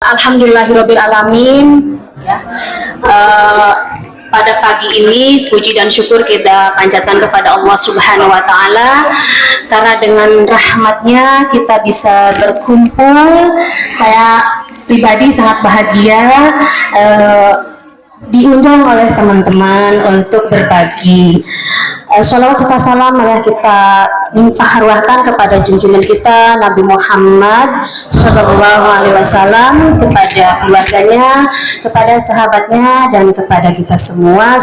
Alhamdulillahirabbil alamin. Ya. Pada pagi ini puji dan syukur kita panjatkan kepada Allah Subhanahu wa taala karena dengan rahmatnya kita bisa berkumpul. Saya pribadi sangat bahagia diundang oleh teman-teman untuk berbagi. Shalawat serta salam marilah kita limpahkan kepada junjungan kita Nabi Muhammad Shallallahu Alaihi Wasallam, kepada keluarganya, kepada sahabatnya, dan kepada kita semua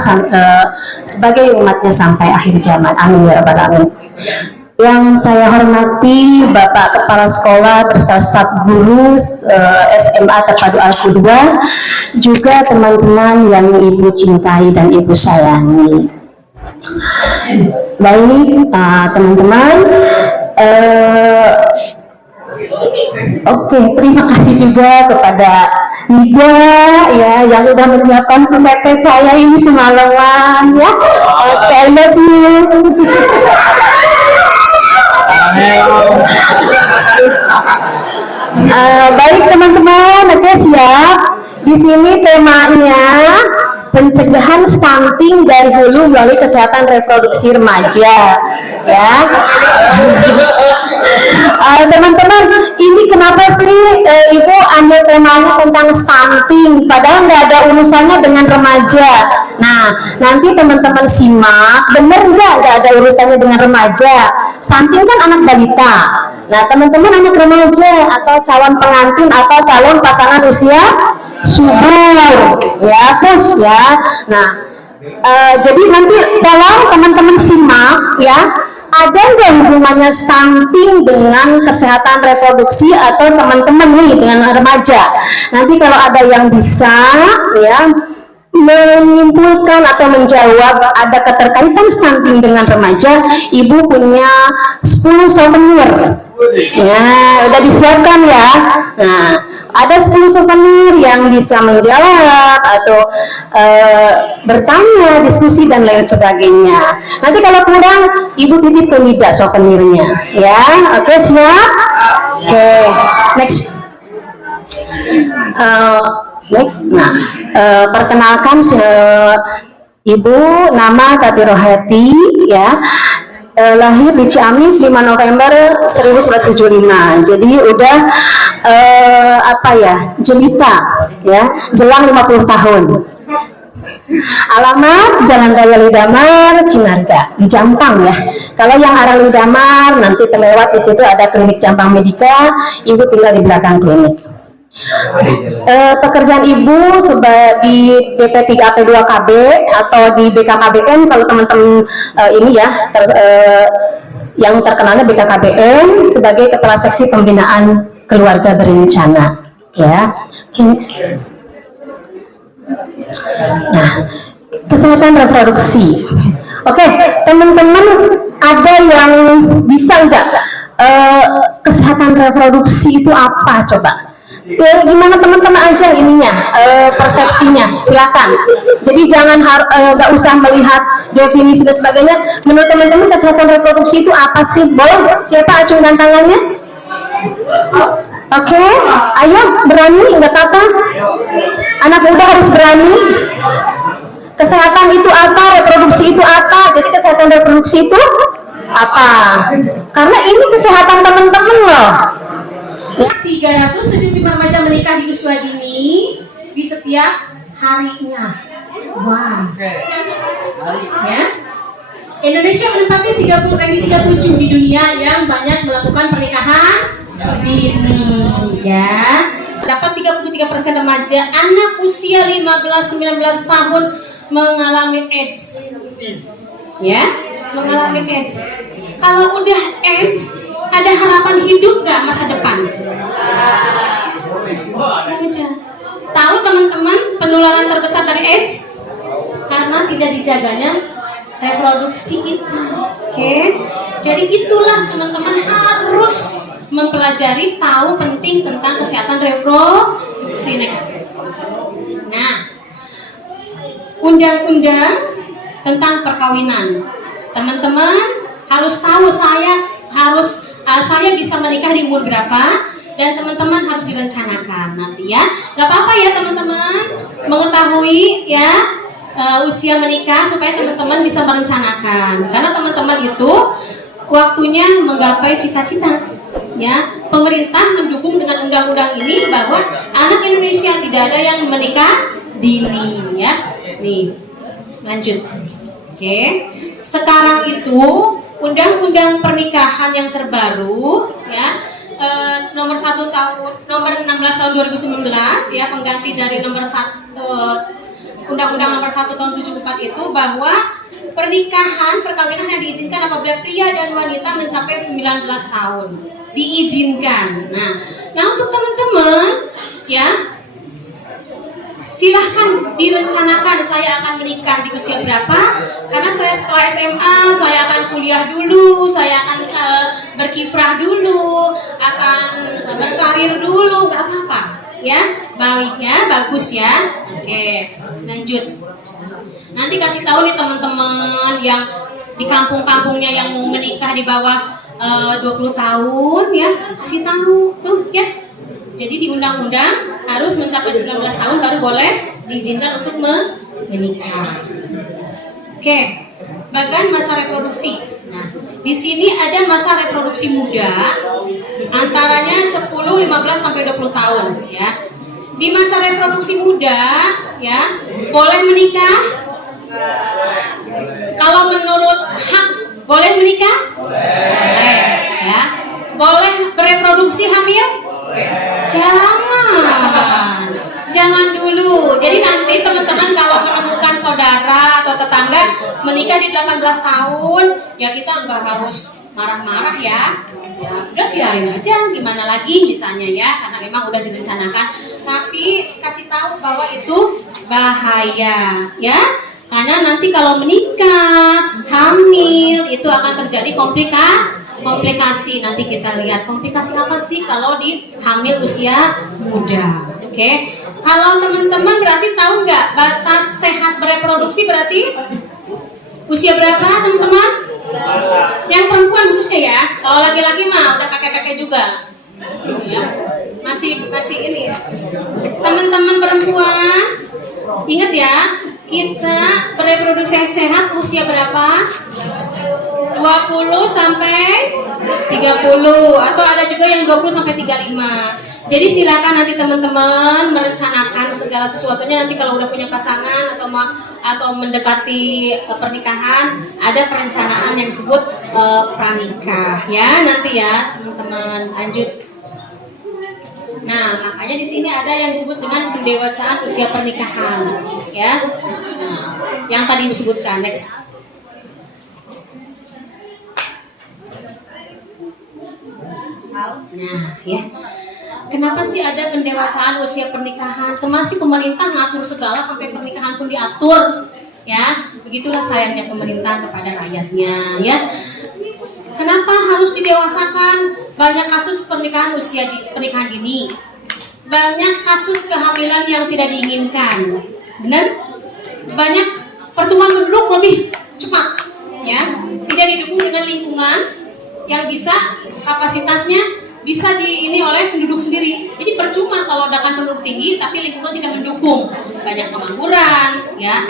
sebagai umatnya sampai akhir zaman. Amin ya rabbal alamin. Yang saya hormati Bapak Kepala Sekolah beserta staf guru SMA Terpadu Al-Qudwa, juga teman-teman yang Ibu cintai dan Ibu sayangi. Baik, teman-teman, oke, terima kasih juga kepada Nida ya yang udah menyiapkan PPT saya ini semalaman ya. Oke, I love you. Baik teman-teman, oke siap. Di sini temanya pencegahan stunting dari hulu melalui kesehatan reproduksi remaja, ya. Teman-teman, ini kenapa sih Ibu ambil temanya tentang stunting, padahal nggak ada urusannya dengan remaja. Nah, nanti teman-teman simak, bener nggak ada urusannya dengan remaja? Stunting kan anak balita. Nah, teman-teman anak remaja atau calon pengantin atau calon pasangan usia subur, ya, terus ya. Nah, jadi nanti tolong teman-teman simak ya. Ada nggak hubungannya stunting dengan kesehatan reproduksi atau teman-teman nih dengan remaja? Nanti kalau ada yang bisa ya menyimpulkan atau menjawab ada keterkaitan stunting dengan remaja, Ibu punya 10 souvenir. Ya, udah disiapkan ya. Nah, ada 10 souvenir yang bisa menjawab atau bertanya, diskusi dan lain sebagainya. Nanti kalau kurang, Ibu titip ke Nida souvenirnya, ya. Oke, siap? Oke, next. Next. Nah, perkenalkan Ibu, nama Tati Rohati, ya. Lahir di Ciamis 5 November 1975. Jadi udah apa ya, jelita ya, jelang 50 tahun. Alamat Jalan Raya Lidamar, Cinarga, di Jampang ya. Kalau yang arah Lidamar nanti terlewat di situ ada klinik Jampang Medika, Ibu tinggal di belakang klinik. Pekerjaan Ibu di DP3AP2KB atau di BKKBN kalau teman-teman ini ya yang terkenalnya BKKBN sebagai Kepala Seksi Pembinaan Keluarga Berencana ya. Nah, kesehatan reproduksi. Oke, teman-teman, ada yang bisa nggak kesehatan reproduksi itu apa coba? Ya, gimana teman-teman aja ininya persepsinya, silakan. Jadi jangan nggak usah melihat definisi dan sebagainya. Menurut teman-teman kesehatan reproduksi itu apa sih? Boleh siapa acungkan tangannya? Oke, ayo berani, nggak apa-apa. Anak muda harus berani. Kesehatan itu apa? Reproduksi itu apa? Jadi kesehatan reproduksi itu apa? Karena ini kesehatan teman-teman loh. 375 remaja menikah di usia dini di setiap harinya. Wow. Ya. Indonesia menempati 37 di dunia yang banyak melakukan pernikahan dini. Ya. Dapat 33% remaja anak usia 15-19 tahun mengalami AIDS. Ya, mengalami AIDS. Kalau udah AIDS, ada harapan hidup nggak masa depan? Udah. Tahu teman-teman penularan terbesar dari AIDS? Karena tidak dijaganya reproduksi kita. Oke. Jadi itulah teman-teman harus mempelajari, tahu penting tentang kesehatan reproduksi. Next. Nah, undang-undang tentang perkawinan. Teman-teman harus tahu saya bisa menikah di umur berapa, dan teman-teman harus direncanakan nanti ya. Gak apa-apa ya teman-teman mengetahui ya usia menikah supaya teman-teman bisa merencanakan, karena teman-teman itu waktunya menggapai cita-cita ya. Pemerintah mendukung dengan undang-undang ini bahwa anak Indonesia tidak ada yang menikah dini ya. Nih lanjut. Oke, sekarang itu undang-undang pernikahan yang terbaru ya, nomor 16 tahun 2019 ya, pengganti dari undang-undang nomor 1 tahun 74 itu, bahwa perkawinan yang diizinkan apabila pria dan wanita mencapai 19 tahun diizinkan. Nah untuk teman-teman ya, silahkan direncanakan, saya akan menikah di usia berapa, karena saya setelah SMA saya akan kuliah dulu, saya akan berkiprah dulu, akan berkarir dulu, gak apa-apa ya, baik ya, bagus ya. Oke, lanjut. Nanti kasih tahu nih teman-teman yang di kampung-kampungnya yang mau menikah di bawah 20 tahun ya, kasih tahu tuh ya. Jadi di undang-undang harus mencapai 19 tahun baru boleh diizinkan untuk menikah. Oke, bagian masa reproduksi. Nah, di sini ada masa reproduksi muda, antaranya 10, 15 sampai 20 tahun ya. Di masa reproduksi muda ya, boleh menikah. Kalau menurut hak boleh menikah? Boleh ya. Boleh bereproduksi hamil? Jangan dulu. Jadi nanti teman-teman kalau menemukan saudara atau tetangga menikah di 18 tahun, ya kita nggak harus marah-marah ya. Ya udah biarin aja, gimana lagi misalnya ya, karena memang udah direncanakan. Tapi kasih tahu bahwa itu bahaya ya. Karena nanti kalau menikah, hamil, itu akan terjadi komplikasi. Nanti kita lihat komplikasi apa sih kalau di hamil usia muda. Oke. Kalau teman-teman berarti tahu nggak batas sehat bereproduksi berarti usia berapa teman-teman? Yang perempuan khususnya ya. Kalau laki-laki mah udah kakek-kakek juga. Ya. Masih ini ya. Teman-teman perempuan, ingat ya, kita bereproduksi sehat usia berapa? 20 sampai 30, atau ada juga yang 20 sampai 35. Jadi silakan nanti teman-teman merencanakan segala sesuatunya, nanti kalau udah punya pasangan atau mendekati pernikahan, ada perencanaan yang disebut pranikah ya nanti ya teman-teman. Lanjut. Nah, makanya di sini ada yang disebut dengan pendewasaan usia pernikahan ya. Nah, yang tadi disebutkan. Next. Nah, ya. Kenapa sih ada pendewasaan usia pernikahan? Masih pemerintah ngatur segala sampai pernikahan pun diatur, ya. Begitulah sayangnya pemerintah kepada rakyatnya, ya. Kenapa harus didewasakan? Banyak kasus pernikahan pernikahan dini. Banyak kasus kehamilan yang tidak diinginkan. Benar? Banyak pertumbuhan penduduk lebih cepat, ya. Tidak didukung dengan lingkungan yang bisa kapasitasnya bisa ini oleh penduduk sendiri. Jadi percuma kalau ledakan penduduk tinggi tapi lingkungan tidak mendukung. Banyak pengangguran, ya,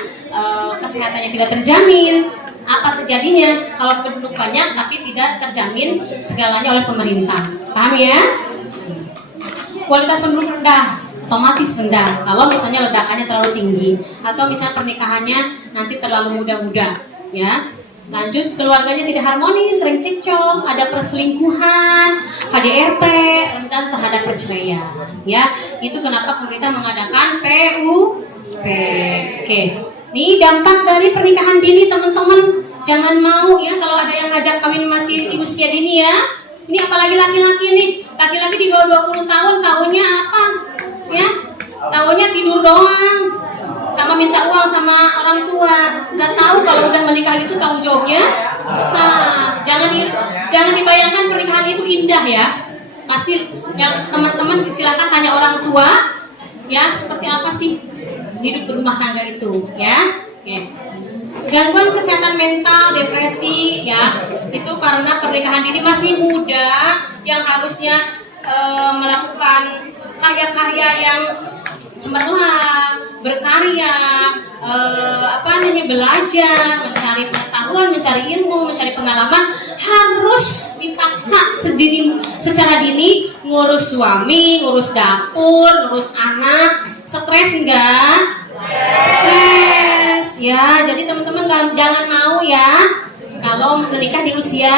kesehatannya tidak terjamin. Apa terjadinya kalau penduduk banyak tapi tidak terjamin segalanya oleh pemerintah? Paham ya? Kualitas penduduk rendah, otomatis rendah. Kalau misalnya ledakannya terlalu tinggi atau misalnya pernikahannya nanti terlalu muda-muda, ya. Lanjut, keluarganya tidak harmonis, sering cekcok, ada perselingkuhan, KDRT, rendah terhadap perceraian. Ya, itu kenapa pemerintah mengadakan PUP. Oke. Nih dampak dari pernikahan dini teman-teman. Jangan mau ya kalau ada yang ngajak kawin masih di usia dini ya. Ini apalagi laki-laki nih. Laki-laki di bawah 20 tahun, taunya apa? Ya, taunya tidur doang. Sama minta uang sama orang tua, nggak tahu kalau udah menikah itu tanggung jawabnya besar. Jangan dibayangkan pernikahan itu indah ya. Pasti yang teman-teman silakan tanya orang tua, ya seperti apa sih hidup berumah tangga itu, ya. Oke. Gangguan kesehatan mental, depresi, ya itu karena pernikahan dini masih muda, yang harusnya melakukan karya-karya yang cemerlang, berkarya, belajar, mencari pengetahuan, mencari ilmu, mencari pengalaman, harus dipaksa secara dini ngurus suami, ngurus dapur, ngurus anak. Stres enggak? Stres ya. Jadi teman-teman jangan mau ya kalau menikah di usia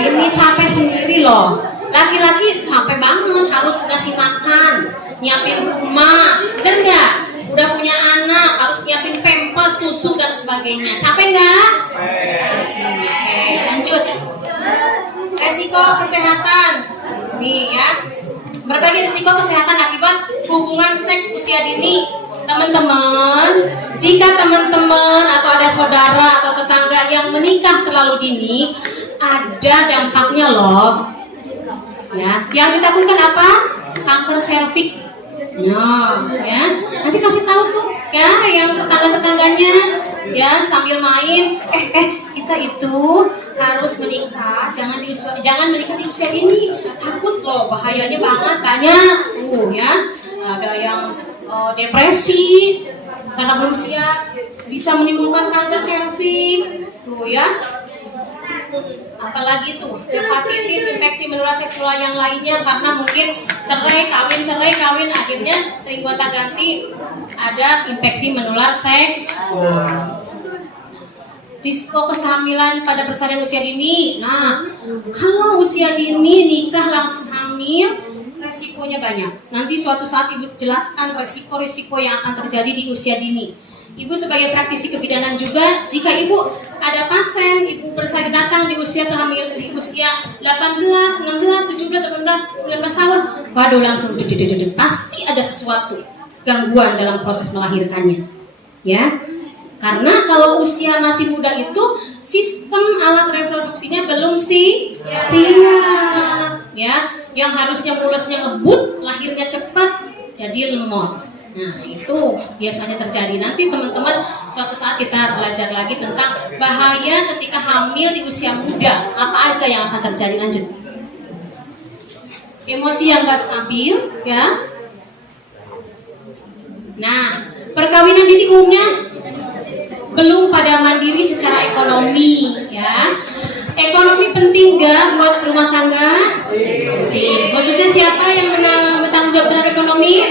ini, capek sendiri loh. Laki-laki capek banget, harus ngasih makan, nyiapin rumah, bener nggak? Udah punya anak, harus nyiapin pampers, susu dan sebagainya. Capek nggak? Oke, lanjut. Resiko kesehatan. Nih ya, berbagai risiko kesehatan akibat hubungan seks usia dini. Teman-teman, jika teman-teman atau ada saudara atau tetangga yang menikah terlalu dini, ada dampaknya loh. Ya, yang ditakutkan apa? Kanker serviks. Ya, nanti kasih tahu tuh ya yang tetangga-tetangganya ya sambil main. Kita itu harus menikah, jangan menikah di usia dini. Takut loh, bahayanya banyak tuh ya. Ada yang depresi karena belum siap, bisa menimbulkan kanker serviks tuh ya. Apalagi tuh hepatitis, infeksi menular seksual yang lainnya, karena mungkin cerai kawin akhirnya sering gonta-ganti, ada infeksi menular seksual. Risiko kehamilan pada persalinan usia dini. Nah, kalau usia dini nikah langsung hamil, resikonya banyak. Nanti suatu saat Ibu jelaskan resiko-resiko yang akan terjadi di usia dini. Ibu sebagai praktisi kebidanan juga, jika Ibu ada pasien, Ibu bersalin datang di usia kehamilan di usia 18, 16, 17, 18, 19 tahun, waduh langsung pasti ada sesuatu gangguan dalam proses melahirkannya. Ya. Karena kalau usia masih muda itu sistem alat reproduksinya belum siap, ya. Yang harusnya mulusnya ngebut, lahirnya cepat, jadi lemot. Nah, itu biasanya terjadi. Nanti teman-teman suatu saat kita belajar lagi tentang bahaya ketika hamil di usia muda. Apa aja yang akan terjadi? Lanjut. Emosi yang gak stabil, ya. Nah, perkawinan dini umumnya belum pada mandiri secara ekonomi, ya. Ekonomi penting gak buat rumah tangga? Penting. Khususnya siapa yang bertanggung jawab terhadap ekonomi?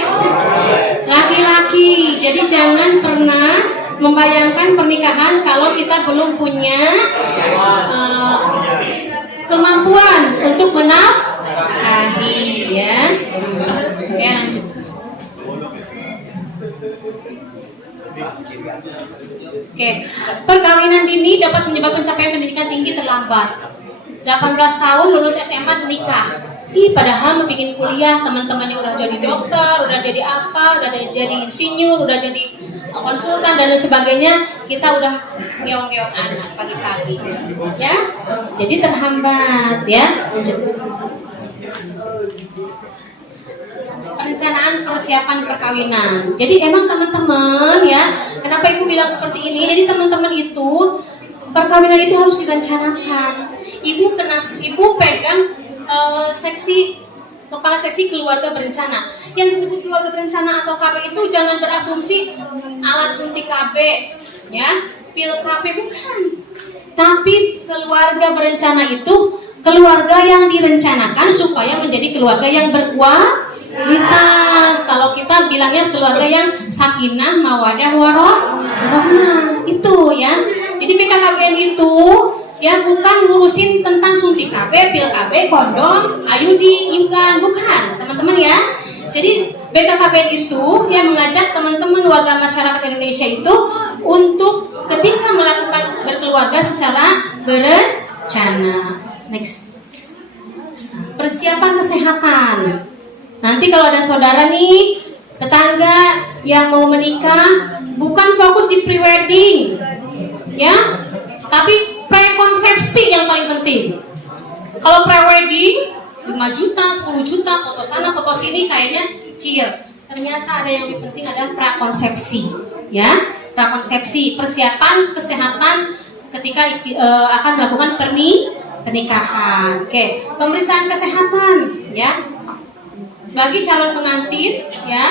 Laki-laki. Jadi jangan pernah membayangkan pernikahan kalau kita belum punya kemampuan untuk menafkahi, ya. Oke, lanjut. Oke, perkawinan dini dapat menyebabkan pencapaian pendidikan tinggi terlambat. 18 tahun lulus SMA menikah. Padahal mau bikin kuliah, teman-temannya udah jadi dokter, udah jadi apa, udah jadi insinyur, udah jadi konsultan dan lain sebagainya. Kita udah ngeong-ngeong anak pagi-pagi, ya. Jadi terhambat, ya. Lanjut. Perencanaan persiapan perkawinan. Jadi emang teman-teman ya, kenapa Ibu bilang seperti ini? Jadi teman-teman itu perkawinan itu harus direncanakan. Ibu pegang kepala seksi keluarga berencana. Yang disebut keluarga berencana atau KB itu jangan berasumsi alat suntik KB, ya, pil KB, bukan. Tapi keluarga berencana itu keluarga yang direncanakan supaya menjadi keluarga yang berkualitas. Kalau kita bilangnya keluarga yang sakinah, mawadah, warahmah, itu ya. Jadi BKKBN itu ya bukan ngurusin tentang suntik KB, pil KB, kondom, IUD, implan, bukan, teman-teman ya. Jadi BKKBN itu yang mengajak teman-teman warga masyarakat Indonesia itu untuk ketika melakukan berkeluarga secara berencana. Next. Persiapan kesehatan. Nanti kalau ada saudara nih, tetangga yang mau menikah, bukan fokus di prewedding, ya, tapi prekonsepsi yang paling penting. Kalau prewedding 5 juta, 10 juta, foto sana, foto sini, kayaknya chill. Ternyata ada yang lebih penting adalah prakonsepsi, ya, prakonsepsi, persiapan kesehatan ketika akan melakukan pernikahan. Oke, pemeriksaan kesehatan, ya. bagi calon pengantin ya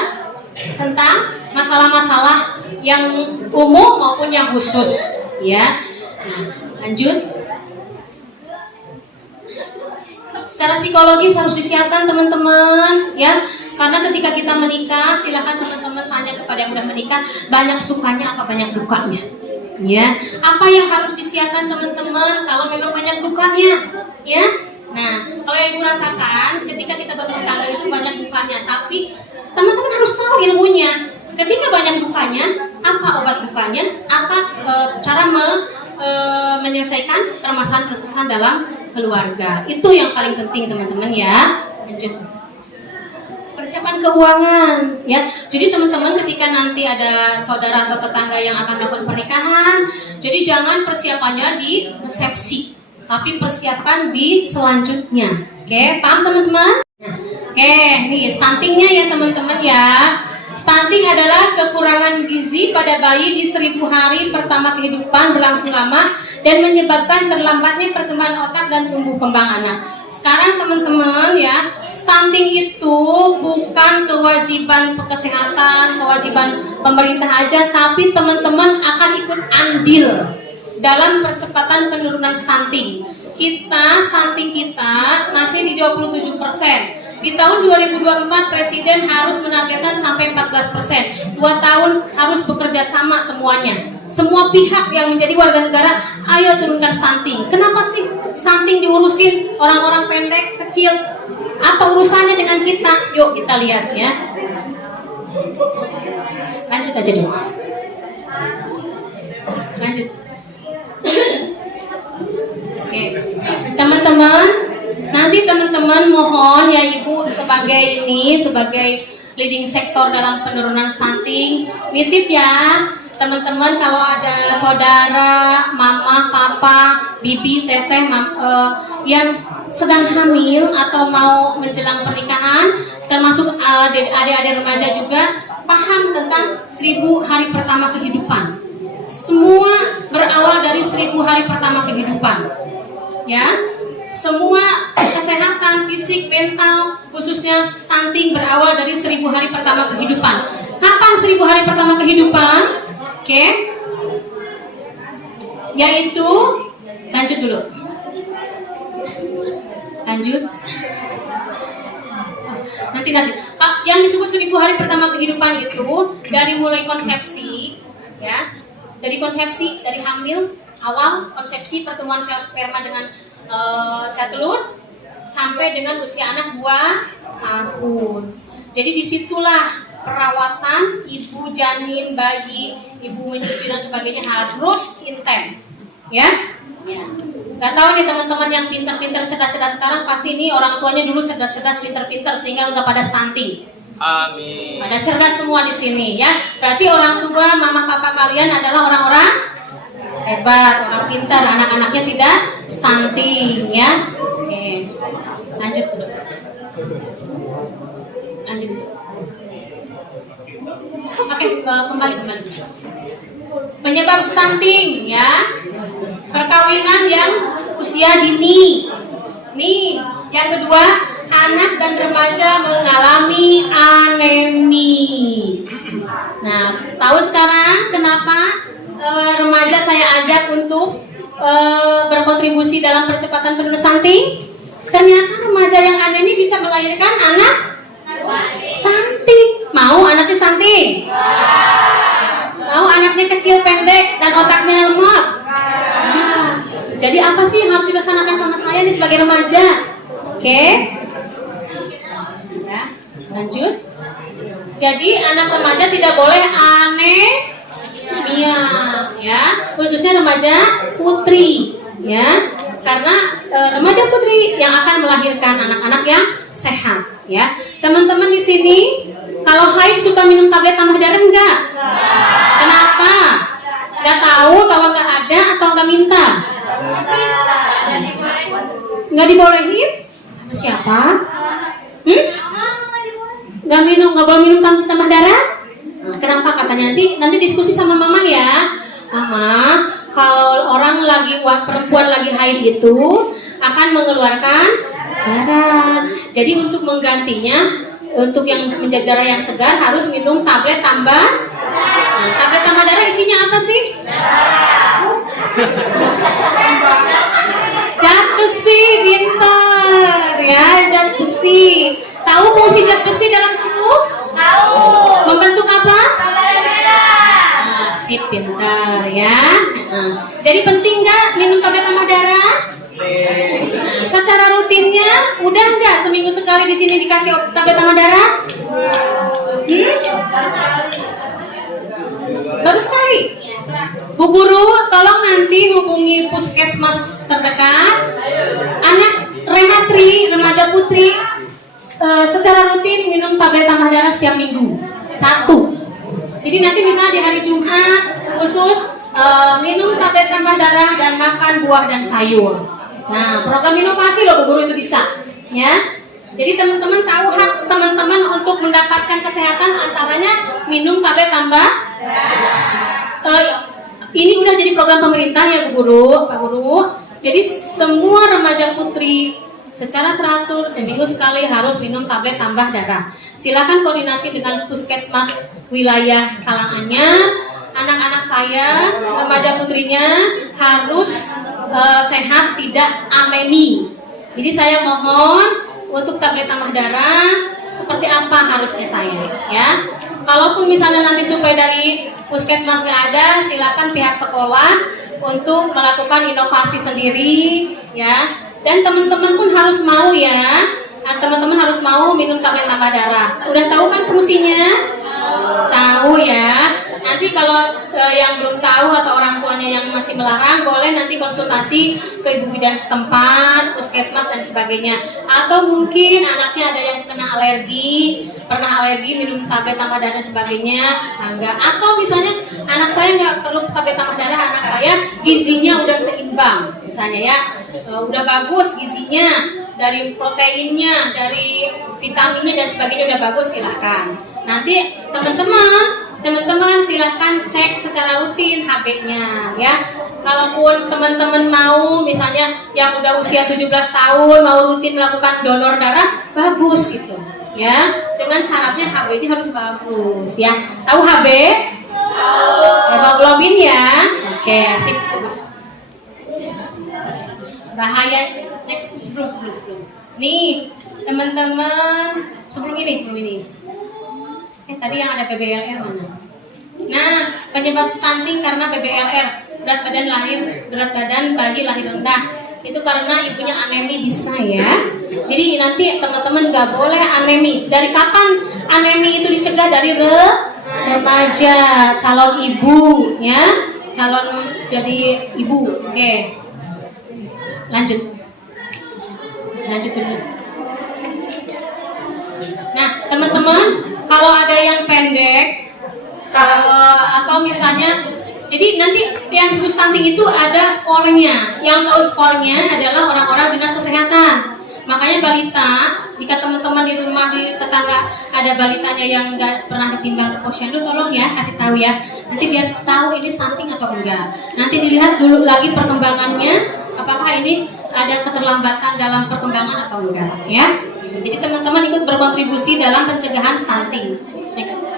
tentang masalah-masalah yang umum maupun yang khusus ya. Nah, lanjut. Secara psikologis harus disiapkan teman-teman ya, karena ketika kita menikah, silakan teman-teman tanya kepada yang udah menikah, banyak sukanya apa banyak dukanya ya. Apa yang harus disiapkan teman-teman kalau memang banyak dukanya ya. Nah, kalau yang ibu rasakan ketika kita berumah tangga itu banyak dukanya, tapi teman-teman harus tahu ilmunya. Ketika banyak dukanya, apa obat dukanya, apa cara menyelesaikan permasalahan dalam keluarga. Itu yang paling penting teman-teman ya. Lanjut. Persiapan keuangan ya. Jadi teman-teman ketika nanti ada saudara atau tetangga yang akan melakukan pernikahan, jadi jangan persiapannya di resepsi, tapi persiapkan di selanjutnya. Oke, paham teman-teman? Oke, nih stuntingnya ya teman-teman ya. Stunting adalah kekurangan gizi pada bayi di 1000 hari pertama kehidupan berlangsung lama dan menyebabkan terlambatnya perkembangan otak dan tumbuh kembang anak. Sekarang teman-teman ya, stunting itu bukan kewajiban kesehatan, kewajiban pemerintah aja, tapi teman-teman akan ikut andil dalam percepatan penurunan stunting. Stunting kita masih di 27%. Di tahun 2024 Presiden harus menargetkan sampai 14%. 2 tahun harus bekerja sama semuanya. Semua pihak yang menjadi warga negara, ayo turunkan stunting. Kenapa sih stunting diurusin orang-orang pendek, kecil? Apa urusannya dengan kita? Yuk kita lihat ya. Lanjut aja dulu. Lanjut. Oke. Teman-teman, nanti teman-teman mohon ya Ibu sebagai leading sektor dalam penurunan stunting, nitip ya teman-teman kalau ada saudara, mama, papa, bibi, teteh yang sedang hamil atau mau menjelang pernikahan, termasuk adik-adik remaja juga, paham tentang 1000 hari pertama kehidupan. Semua berawal dari 1000 hari pertama kehidupan ya. Semua kesehatan fisik, mental, khususnya stunting berawal dari 1000 hari pertama kehidupan. Kapan 1000 hari pertama kehidupan? Oke. Yaitu, lanjut dulu. Lanjut. Nanti. Yang disebut 1000 hari pertama kehidupan itu dari mulai konsepsi, ya. Dari konsepsi, dari hamil, awal konsepsi pertemuan sel sperma dengan sel telur sampai dengan usia anak 2 tahun. Jadi disitulah perawatan ibu janin, bayi, ibu menyusui dan sebagainya harus intens, ya. Ya. Gak tahu nih teman-teman yang pintar-pintar, cerdas-cerdas sekarang pasti ini orang tuanya dulu cerdas-cerdas, pintar-pintar sehingga nggak pada stunting. Amin. Pada cerdas semua di sini, ya. Berarti orang tua, mama, papa kalian adalah orang-orang hebat, orang pintar, anak-anaknya tidak stunting, ya. Oke, lanjut dulu. Lanjut dulu. Oke, kembali. Penyebab stunting, ya. Perkawinan yang usia dini. Nih, yang kedua, anak dan remaja mengalami anemi. Nah, tahu sekarang kenapa remaja saya ajak untuk berkontribusi dalam percepatan penurunan stunting? Ternyata remaja yang anemi bisa melahirkan anak stunting. Mau anaknya stunting? Mau anaknya kecil, pendek, dan otaknya lemot? Jadi apa sih yang harus dilaksanakan sama saya nih sebagai remaja? Oke. Ya, lanjut. Jadi anak remaja tidak boleh anemia, ya, khususnya remaja putri, ya, karena remaja putri yang akan melahirkan anak-anak yang sehat, ya. Teman-teman di sini kalau haid suka minum tablet tambah darah enggak? Kenapa? Nggak tahu, nggak ada atau nggak minta? Nggak dibolehin? Sama siapa? Nggak boleh minum tambah darah? Nah, kenapa katanya? Nanti diskusi sama mama ya. Mama, kalau perempuan lagi haid itu akan mengeluarkan darah. Jadi untuk menggantinya untuk yang menjaga darah yang segar harus minum tablet tambah. Nah, tablet tambah darah isinya apa sih? Zat besi, pintar ya, zat besi. Tahu fungsi zat besi dalam tubuh? Tahu. Membentuk apa? Alhamdulillah. Sip, pintar ya. Jadi penting nggak minum tablet tambah darah? Nah, secara rutinnya udah nggak seminggu sekali di sini dikasih tablet tambah darah? Baru sekali. Bu Guru, tolong nanti hubungi puskesmas terdekat. Anak remaja putri secara rutin minum tablet tambah darah setiap minggu 1. Jadi nanti misalnya di hari Jumat khusus minum tablet tambah darah dan makan buah dan sayur. Nah, program inovasi loh Bu Guru itu bisa, ya. Jadi teman-teman tahu hak teman-teman untuk mendapatkan kesehatan antaranya minum tablet tambah. Ini udah jadi program pemerintah ya Bu Guru, Pak Guru. Jadi semua remaja putri secara teratur seminggu sekali harus minum tablet tambah darah. Silakan koordinasi dengan puskesmas wilayah Karanganyar. Anak-anak saya, remaja putrinya harus sehat, tidak anemi. Jadi saya mohon untuk tablet tambah darah seperti apa harusnya saya, ya. Kalaupun misalnya nanti suplai dari puskesmas nggak ada, silakan pihak sekolah untuk melakukan inovasi sendiri, ya. Dan teman-teman pun harus mau ya. Teman-teman harus mau minum tablet tambah darah. Udah tahu kan fungsinya? Tahu ya. Nanti kalau yang belum tahu atau orang tuanya yang masih melarang, boleh nanti konsultasi ke ibu bidan setempat, puskesmas dan sebagainya. Atau mungkin anaknya ada yang kena alergi, pernah alergi minum tablet tambah darah dan sebagainya, enggak. Atau misalnya anak saya nggak perlu tablet tambah darah, anak saya gizinya udah seimbang, misalnya ya, udah bagus gizinya, dari proteinnya, dari vitaminnya dan sebagainya udah bagus, silahkan. Nanti teman-teman silahkan cek secara rutin HB-nya ya. Kalaupun teman-teman mau misalnya yang udah usia 17 tahun mau rutin melakukan donor darah, bagus itu ya. Dengan syaratnya HB-nya harus bagus ya. Tahu HB? Hemoglobin ya. Oke, sip, bagus. Bahaya next sebelum. Nih, teman-teman, sebelum ini. Tadi yang ada PBLR mana? Nah, penyebab stunting karena PBLR, berat badan bayi lahir rendah. Itu karena ibunya anemi bisa ya. Jadi nanti teman-teman nggak boleh anemi. Dari kapan anemi itu dicegah? Dari remaja, calon ibu ya, calon jadi ibu. Oke, lanjut dulu. Nah, teman-teman, kalau ada yang pendek atau misalnya, jadi nanti yang disebut stunting itu ada skornya. Yang tahu skornya adalah orang-orang dinas kesehatan. Makanya balita, jika teman-teman di rumah di tetangga ada balitanya yang nggak pernah ditimbang ke posyandu, tolong ya kasih tahu ya. Nanti biar tahu ini stunting atau enggak. Nanti dilihat dulu lagi perkembangannya, apakah ini ada keterlambatan dalam perkembangan atau enggak ya. Jadi teman-teman ikut berkontribusi dalam pencegahan stunting. Next.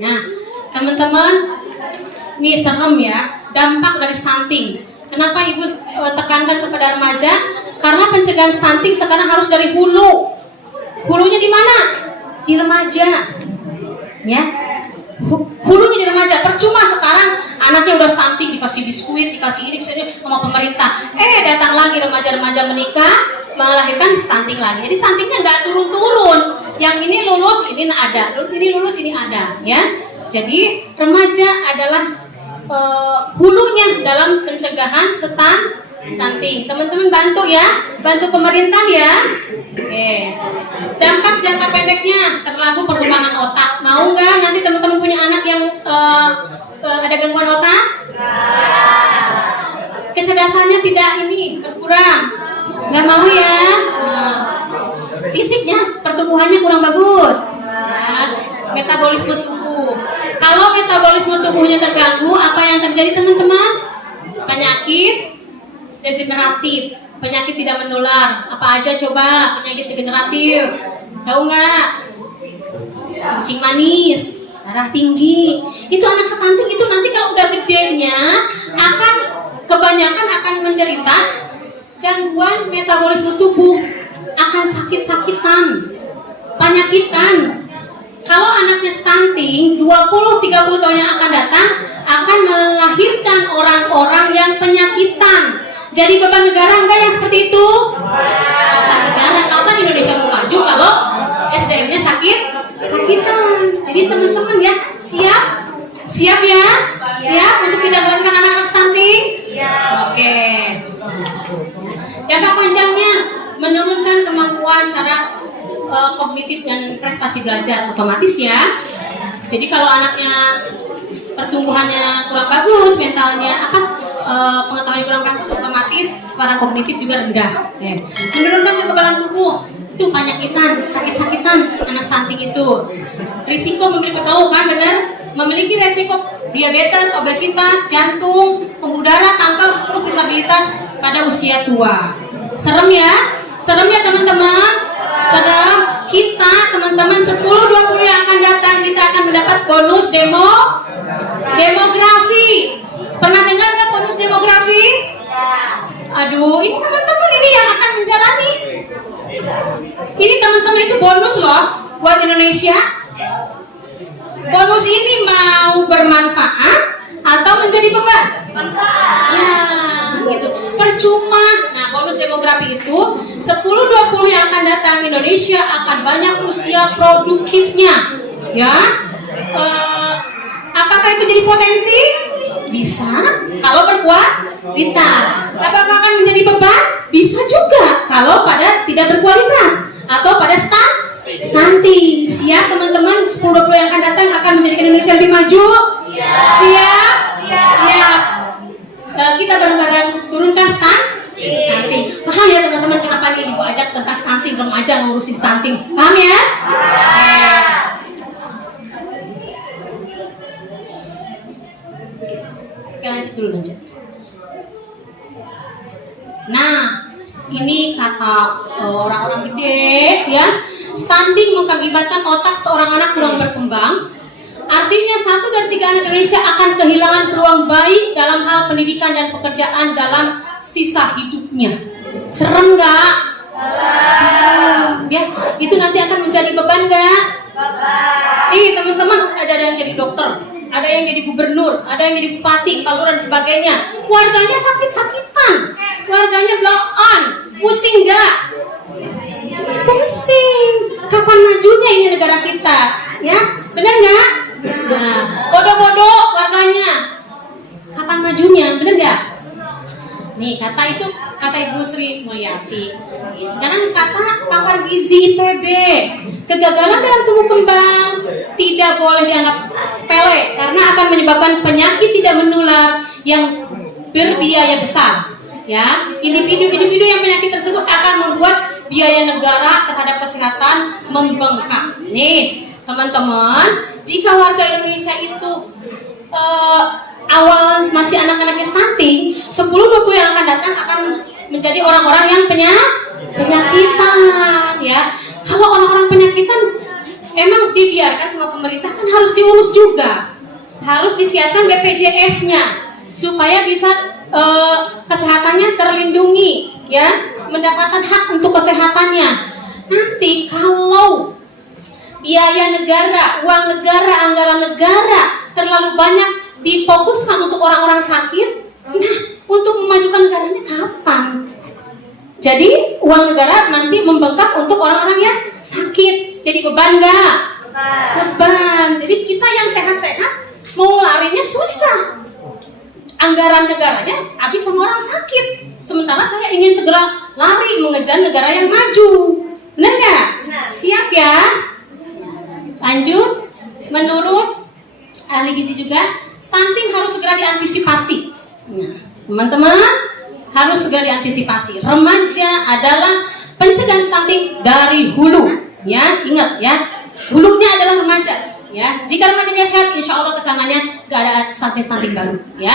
Nah, teman-teman, ini serem ya, dampak dari stunting. Kenapa Ibu tekankan kepada remaja? Karena pencegahan stunting sekarang harus dari hulu. Hulunya di mana? Di remaja. Ya. Hulunya di remaja. Percuma sekarang anaknya udah stunting, dikasih biskuit, dikasih ini sama pemerintah. Datang lagi remaja-remaja menikah, melahirkan stunting lagi. Jadi stuntingnya nggak turun-turun. Yang ini lulus, ini ada. Ini lulus, ini ada. Ya. Jadi remaja adalah hulunya dalam pencegahan stunting. Teman-teman bantu ya, bantu pemerintah ya. Oke. Dampak jangka pendeknya terganggu perkembangan otak. Mau nggak nanti teman-teman punya anak yang ada gangguan otak? Kecerdasannya tidak berkurang. Nggak mau ya. Fisiknya, pertumbuhannya kurang bagus. Ya. Metabolisme tubuh. Kalau metabolisme tubuhnya terganggu, apa yang terjadi teman-teman? Penyakit degeneratif. penyakit tidak menular. Apa aja coba penyakit degeneratif? Tahu nggak? Kencing manis, darah tinggi. Itu anak stunting itu nanti kalau udah gedenya akan kebanyakan akan menderita gangguan metabolisme tubuh, akan sakit-sakitan, penyakitan. Kalau anaknya stunting 20-30 tahun yang akan datang akan melahirkan orang-orang yang penyakitan. Jadi beban negara enggak yang seperti itu? Beban negara. Kapan Indonesia mau maju kalau SDM-nya sakitan? Jadi teman-teman ya, siap ya? Siap untuk tidak melahirkan anak-anak stunting? Oke. Dampak panjangnya menurunkan kemampuan secara kognitif dan prestasi belajar otomatis ya. Jadi kalau anaknya pertumbuhannya kurang bagus, mentalnya pengetahuan kurang bagus, otomatis secara kognitif juga rendah. Ya. Menurunkan kekebalan tubuh, itu penyakitan, sakit-sakitan anak stunting itu. Risiko memiliki memiliki resiko diabetes, obesitas, jantung, pembuluh darah, kanker, stroke, disabilitas pada usia tua. Serem ya teman-teman. Sedang kita teman-teman 10-20 yang akan datang kita akan mendapat bonus demografi. Pernah dengar nggak bonus demografi? Aduh, ini teman-teman ini yang akan menjalani. Ini teman-teman itu bonus loh buat Indonesia. Bonus ini mau bermanfaat atau menjadi beban? Ya, gitu. Percuma. Nah, bonus demografi itu 10-20 yang akan datang Indonesia akan banyak usia produktifnya. Ya. Apakah itu jadi potensi? Bisa kalau berkualitas. Apakah akan menjadi beban? Bisa juga kalau pada tidak berkualitas atau pada stunting. Siap teman-teman, 10-20 yang akan datang akan menjadikan Indonesia lebih maju? Siap? Kita bareng-bareng turunkan stunting. Paham ya teman-teman kenapa ibu ajak tentang stunting, remaja ngurusin stunting? Paham ya? Oke, lanjut. Nah, ini kata orang-orang gede ya, stunting mengakibatkan otak seorang anak kurang berkembang. Artinya 1 dari 3 anak Indonesia akan kehilangan peluang baik dalam hal pendidikan dan pekerjaan dalam sisa hidupnya. Serem nggak? Serem. Ya, itu nanti akan menjadi beban nggak? Teman-teman, ada yang jadi dokter, ada yang jadi gubernur, ada yang jadi bupati, kalur dan sebagainya. Warganya sakit-sakitan, warganya blow on, pusing nggak? Pusing. Kapan majunya ini negara kita? Ya, benar nggak? Nah, bodoh-bodoh warganya. Kapan majunya? Benar nggak? Nih kata Ibu Sri Mulyati. Sekarang kata pakar gizi IPB, kegagalan dalam tumbuh kembang tidak boleh dianggap sepele karena akan menyebabkan penyakit tidak menular yang berbiaya besar. Ya, individu yang penyakit tersebut akan membuat biaya negara terhadap kesehatan membengkak. Nih, teman-teman, jika warga Indonesia itu awal masih anak-anaknya stunting, 10-20 yang akan datang akan menjadi orang-orang yang penyakitan ya. Kalau orang-orang penyakitan emang dibiarkan sama pemerintah kan harus diurus juga. Harus disiapkan BPJS-nya supaya bisa kesehatannya terlindungi ya, mendapatkan hak untuk kesehatannya. Nanti kalau biaya negara, uang negara, anggaran negara terlalu banyak difokuskan untuk orang-orang sakit, nah untuk memajukan negaranya kapan? Jadi uang negara nanti membengkak untuk orang-orang yang sakit. Jadi beban nggak? Beban. Jadi kita yang sehat-sehat mau larinya susah. Anggaran negaranya habis sama orang sakit. Sementara saya ingin segera lari mengejar negara yang maju. Benar nggak? Siap ya? Lanjut. Menurut ahli gizi juga, stunting harus segera diantisipasi. Nah, teman-teman harus segera diantisipasi. Remaja adalah pencegahan stunting dari hulu. Ya, ingat ya. Hulunya adalah remaja. Ya, jika remajanya sehat, insya Allah kesananya gak ada stunting baru. Ya.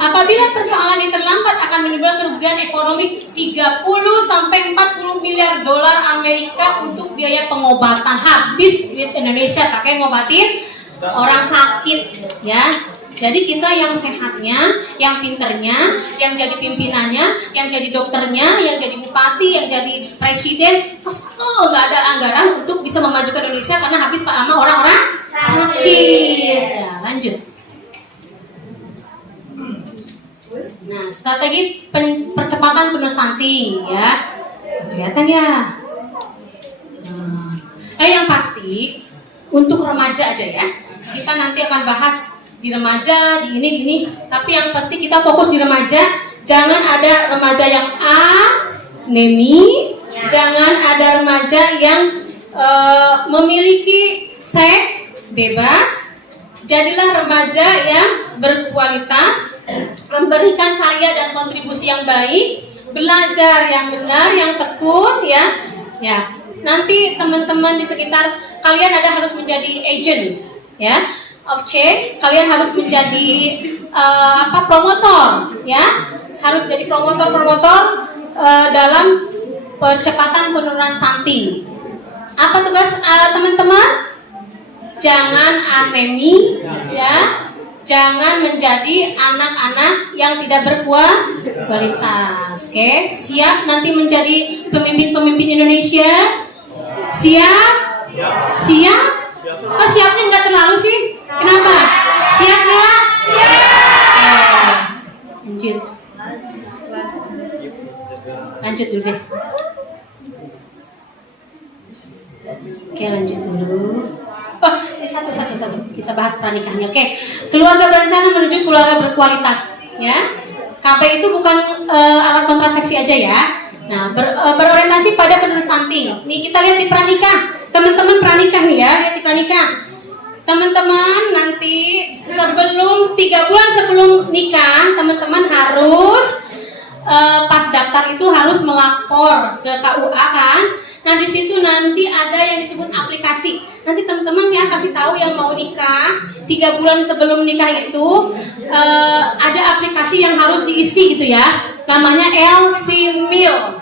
Apabila persoalan ini terlambat akan menimbulkan kerugian ekonomi 30 sampai 40 miliar dolar Amerika untuk biaya pengobatan. Habis duit Indonesia pakai ngobatin orang sakit, ya. Jadi kita yang sehatnya, yang pinternya, yang jadi pimpinannya, yang jadi dokternya, yang jadi bupati, yang jadi presiden, kesel nggak ada anggaran untuk bisa memajukan Indonesia karena habis sama orang-orang sakit. Ya, lanjut. Nah, strategi percepatan penurunan stunting, ya. Kelihatan ya. Yang pasti untuk remaja aja ya. Kita nanti akan bahas di remaja, di ini. Tapi yang pasti kita fokus di remaja. Jangan ada remaja yang anemi, jangan ada remaja yang memiliki seks bebas. Jadilah remaja yang berkualitas, memberikan karya dan kontribusi yang baik, belajar yang benar, yang tekun, ya. Ya, nanti teman-teman di sekitar kalian harus menjadi agent, ya, of change. Kalian harus menjadi promotor, ya, harus jadi promotor dalam percepatan penurunan stunting. Apa tugas teman-teman? Jangan anemi, ya. Jangan menjadi anak-anak yang tidak berkualitas. Oke, siap nanti menjadi pemimpin-pemimpin Indonesia? Siap? Siap? Oh, siapnya nggak terlalu sih? Kenapa? Siap nggak? Lanjut. Lanjut dulu deh. Oke, lanjut dulu. Oh, ini satu. Kita bahas pernikahannya. Oke, keluarga berencana menuju keluarga berkualitas. Ya, KB itu bukan alat kontrasepsi aja ya. Nah, berorientasi pada penurunan stunting. Nih kita lihat di pranikah. Teman-teman pranikah nih ya, lihat di pranikah. Teman-teman nanti sebelum 3 bulan sebelum nikah, teman-teman harus pas daftar itu harus melapor ke KUA kan. Nah di situ nanti ada yang disebut aplikasi. Nanti teman-teman ya kasih tahu yang mau nikah 3 bulan sebelum nikah itu ada aplikasi yang harus diisi gitu ya. Namanya LC Mil.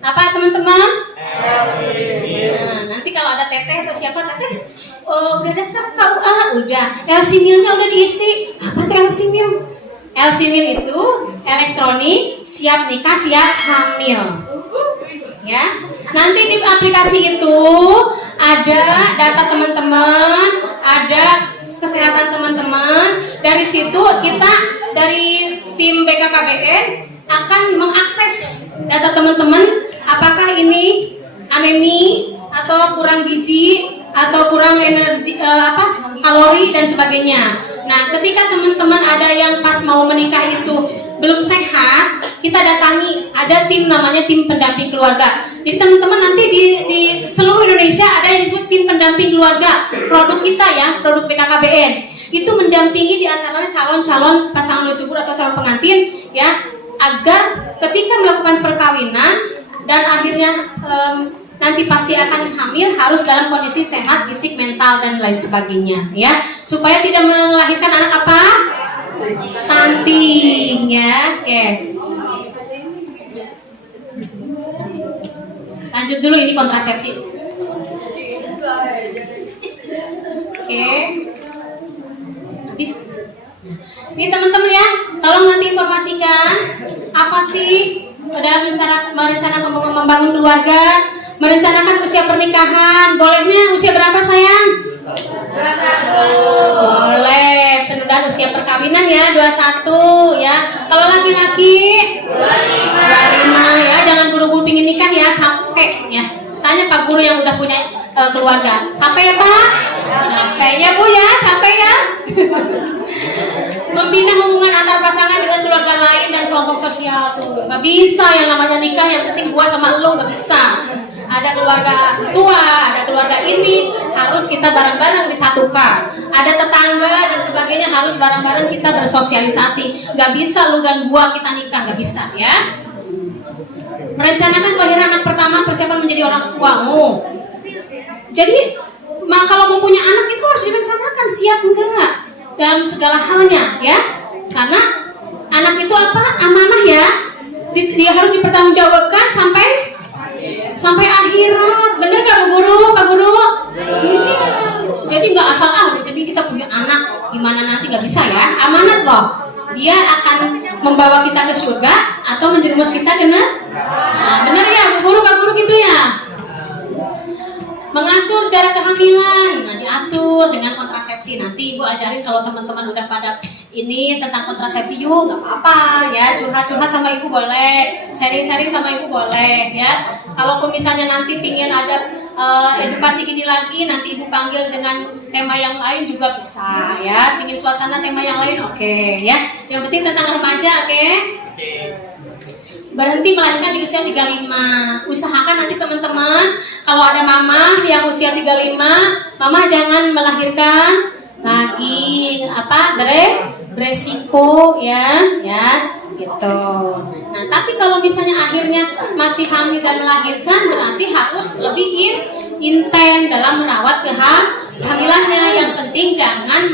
Apa teman-teman? Nah, nanti kalau ada teteh atau siapa teteh, udah daftar KUA, udah. LC Milnya udah diisi. Apa tuh LC Mil? LC Mil itu elektronik siap nikah siap hamil. Ya. Nanti di aplikasi itu ada data teman-teman, ada kesehatan teman-teman. Dari situ kita dari tim BKKBN akan mengakses data teman-teman, apakah ini anemi atau kurang gizi atau kurang energi kalori dan sebagainya. Nah, ketika teman-teman ada yang pas mau menikah itu belum sehat, kita datangi, ada tim namanya tim pendamping keluarga. Jadi teman-teman nanti di seluruh Indonesia ada yang disebut tim pendamping keluarga. Produk kita ya, produk BKKBN itu mendampingi di antaranya calon-calon pasangan subur atau calon pengantin ya, agar ketika melakukan perkawinan dan akhirnya nanti pasti akan hamil harus dalam kondisi sehat fisik, mental dan lain sebagainya ya, supaya tidak melahirkan anak apa? Stunting ya. Oke. Lanjut dulu ini kontrasepsi. Oke. Habis. Ini teman-teman ya, tolong nanti informasikan apa sih dalam merencanakan membangun keluarga, merencanakan usia pernikahan. Bolehnya usia berapa sayang? 21. Boleh. Penundaan usia perkawinan ya 21 ya. Kalau laki-laki 25 ya. Jangan buru-buru pingin nikah ya, capek ya. Tanya Pak Guru yang udah punya keluarga. Capek ya Pak? Capek ya Bu ya, capek ya. Membina hubungan antar pasangan dengan keluarga lain dan kelompok sosial tuh nggak bisa yang namanya nikah yang penting gua sama lo, nggak bisa. Ada keluarga tua, ada keluarga ini harus kita bareng-bareng disatukan. Ada tetangga dan sebagainya harus bareng-bareng kita bersosialisasi. Nggak bisa lu dan gua kita nikah, nggak bisa ya. Merencanakan kelahiran anak pertama, persiapan menjadi orang tua. Jadi kalau mau punya anak itu harus direncanakan, siap enggak dalam segala halnya ya. Karena anak itu apa? Amanah ya. Dia harus dipertanggungjawabkan sampai akhirat. Bener nggak Bu Guru, Pak Guru? Iya. Jadi nggak asal jadi kita punya anak gimana nanti, nggak bisa ya. Amanat loh. Dia akan membawa kita ke surga atau menjerumus kita ke neraka. Nah, bener ya Bu Guru, Pak Guru gitu ya. Mengatur jarak kehamilan, nah diatur dengan kontrasepsi. Nanti Ibu ajarin kalau teman-teman udah pada ini tentang kontrasepsi yuk, nggak apa-apa ya, curhat-curhat sama Ibu boleh, sharing-sharing sama Ibu boleh ya. Kalaupun misalnya nanti pingin ada edukasi gini lagi, nanti Ibu panggil dengan tema yang lain juga bisa ya. Pingin suasana tema yang lain, oke ya. Yang penting tentang remaja, oke? Berhenti melahirkan di usia 35. Usahakan nanti teman-teman kalau ada mama yang usia 35, mama jangan melahirkan lagi, beresiko ya gitu. Nah, tapi kalau misalnya akhirnya masih hamil dan melahirkan, berarti harus lebih intens dalam merawat kehamilannya. Yang penting jangan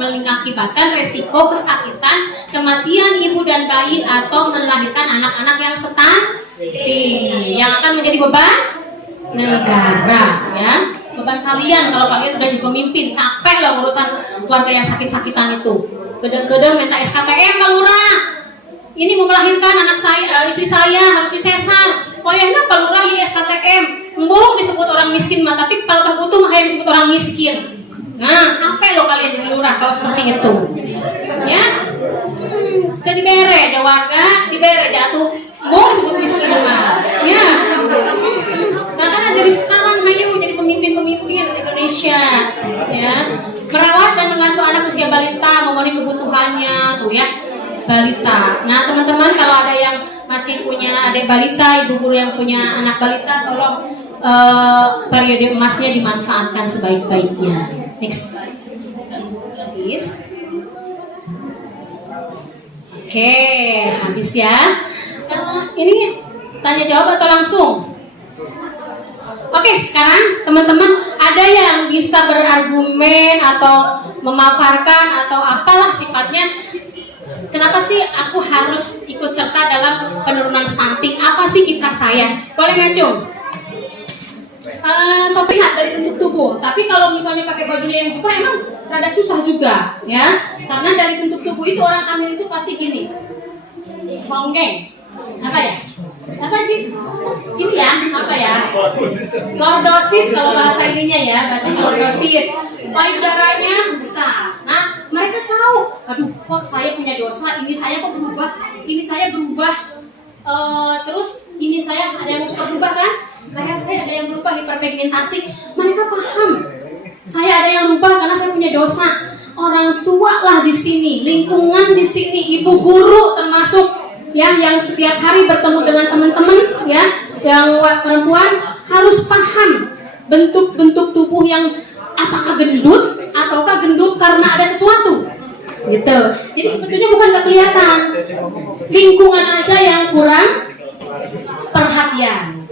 mengakibatkan resiko kesakitan, kematian ibu dan bayi, atau melahirkan anak-anak yang stunting yang akan menjadi beban negara ya. Beban kalian kalau kalian udah jadi pemimpin, capek lah urusan keluarga yang sakit-sakitan itu. Gede-gede minta SKTM Pak Lurah. Ini mau melahirkan anak saya, istri saya harus disesar. Oh ya kenapa Lurah ya SKTM? Embung disebut orang miskin mah, tapi kalau udah butuh mah yang disebut orang miskin. Nah, capek loh kalian jadi lurah kalau seperti itu. Ya. Jadi bere, ada warga, dibere jatuh. Mau disebut miskin mah. Ya. Makanya dari sekarang ayo jadi pemimpin-pemimpin Indonesia. Ya. Merawat dan mengasuh anak usia balita, memenuhi kebutuhannya tuh ya. Balita. Nah, teman-teman kalau ada yang masih punya adik balita, ibu guru yang punya anak balita, tolong periode emasnya dimanfaatkan sebaik-baiknya. Next slide, please. Oke, habis ya. Ini tanya jawab atau langsung? Oke, sekarang teman-teman ada yang bisa berargumen atau memaparkan atau apalah sifatnya. Kenapa sih aku harus ikut serta dalam penurunan stunting? Apa sih kiprah saya? Boleh ngacung? So terlihat dari bentuk tubuh, tapi kalau misalnya pakai bajunya yang jubah emang rada susah juga ya, karena dari bentuk tubuh itu orang hamil itu pasti gini, songgeng, apa ya? Apa sih? Ini ya, apa ya? Lordosis kalau bahasa ininya ya, bahasanya lordosis. Payudaranya besar. Nah, mereka tahu, aduh kok saya punya dosa, ini saya kok berubah, ini saya berubah, terus ini saya ada yang suka berubah kan? Leher saya ada yang berubah, hiperpigmentasi. Mereka paham, saya ada yang berubah karena saya punya dosa. Orang tua lah di sini, lingkungan di sini, ibu guru termasuk yang setiap hari bertemu dengan teman-teman ya, yang perempuan harus paham bentuk-bentuk tubuh yang apakah gendut ataukah gendut karena ada sesuatu gitu. Jadi sebetulnya bukan nggak kelihatan, lingkungan aja yang kurang perhatian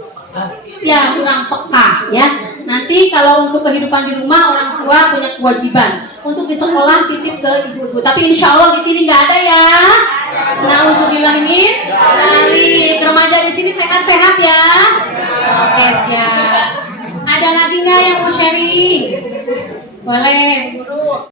ya, kurang peka ya. Nanti kalau untuk kehidupan di rumah, orang tua punya kewajiban untuk di sekolah titip ke ibu-ibu. Tapi insya Allah di sini nggak ada ya. Nah, untuk dilahirin dari remaja di sini sehat-sehat ya. Oke, siap. Ada lagi nggak yang mau sharing? Boleh, guru.